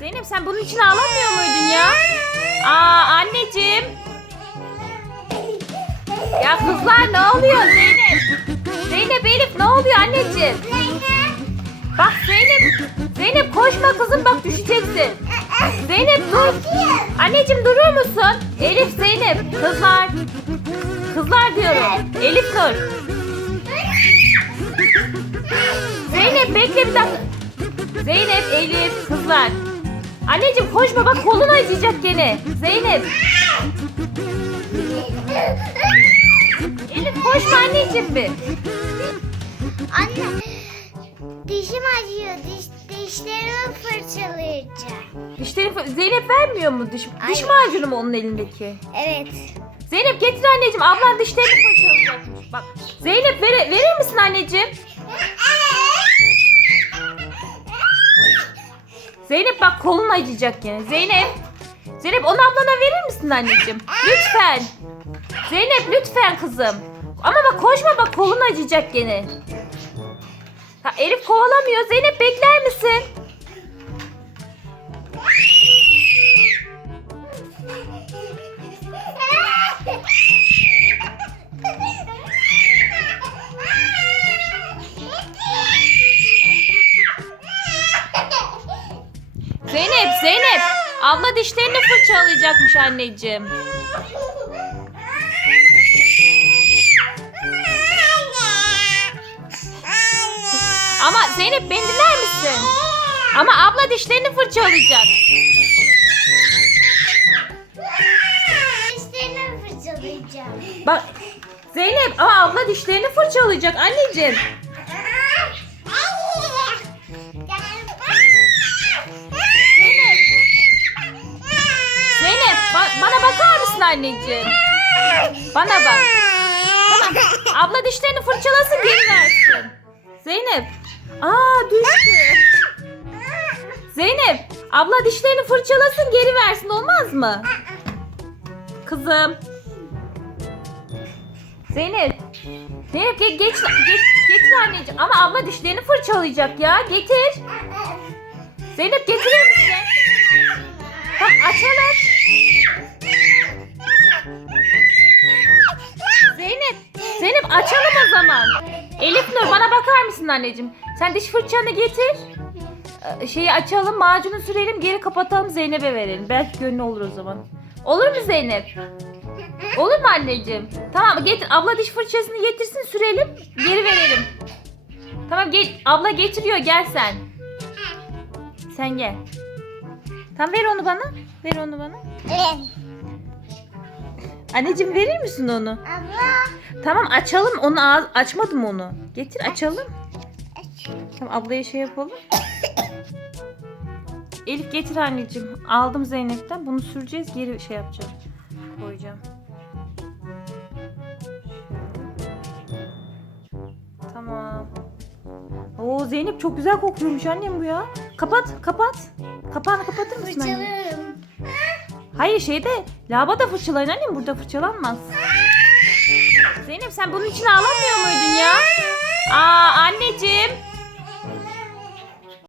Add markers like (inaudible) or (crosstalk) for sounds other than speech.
Zeynep sen bunun için ağlamıyor muydun ya? Aa anneciğim. Ya kızlar ne oluyor Zeynep? Zeynep Elif ne oluyor anneciğim? Bak Zeynep. Zeynep koşma kızım bak düşeceksin. Zeynep dur. Anneciğim durur musun? Elif Zeynep kızlar. Elif dur. Zeynep bekle bir dakika. Zeynep, Elif, kızlar. Anneciğim koşma bak kolun acıyacak gene. Zeynep. Elif koşma anneciğim bir. Anne dişim acıyor. Diş, dişlerimi fırçalayacağım. Dişleri Zeynep vermiyor mu diş? Diş Hayır. macunu mu onun elindeki? Evet. Zeynep getir anneciğim. Ablan dişlerini fırçalayacakmış. Bak. Zeynep ver, verir misin anneciğim? Zeynep bak kolun acıyacak gene. Zeynep. Zeynep onu ablana verir misin anneciğim? Lütfen. Zeynep lütfen kızım. Ama bak koşma bak kolun acıyacak gene. Ha, Elif kovalamıyor. Zeynep bekler misin? Abla dişlerini fırçalayacakmış anneciğim. Ama Zeynep beni dinler misin? Ama abla dişlerini fırçalayacak. Dişlerimi fırçalayacağım. Bak Zeynep ama abla dişlerini fırçalayacak anneciğim. Bana bakar mısın anneciğim? Bana bak. Tamam. Abla dişlerini fırçalasın geri versin. Zeynep. Aa düştü. Zeynep. Abla dişlerini fırçalasın geri versin olmaz mı? Kızım. Zeynep. Zeynep ge- geç, geç, getir anneciğim. Ama abla dişlerini fırçalayacak ya. Getir. Zeynep getirir misin? O zaman. Elif Nur bana bakar mısın anneciğim? Sen diş fırçanı getir. Ee, Şeyi açalım, macunu sürelim, geri kapatalım, Zeynep'e verelim. Belki gönlü olur o zaman. Olur mu Zeynep? Olur mu anneciğim? Tamam getir. Abla diş fırçasını getirsin sürelim. Geri verelim. Tamam gel. Abla getiriyor gel sen. Sen gel. Tamam ver onu bana. Ver onu bana. Evet. Anneciğim verir misin onu? Abla. Tamam açalım onu ağız açmadım onu. Getir açalım. Tamam ablaya şey yapalım. (coughs) Elif getir anneciğim. Aldım Zeynep'ten. Bunu süreceğiz. Geri şey yapacağım. Koyacağım. Tamam. Oo Zeynep çok güzel kokuyormuş annem bu ya. Kapat, kapat. Kapağını kapatır mısın anne? Fırçalıyorum. Hayır şeyde lavada fırçalayın annem burada fırçalanmaz. Zeynep sen bunun için ağlamıyor muydun ya? Aa anneciğim.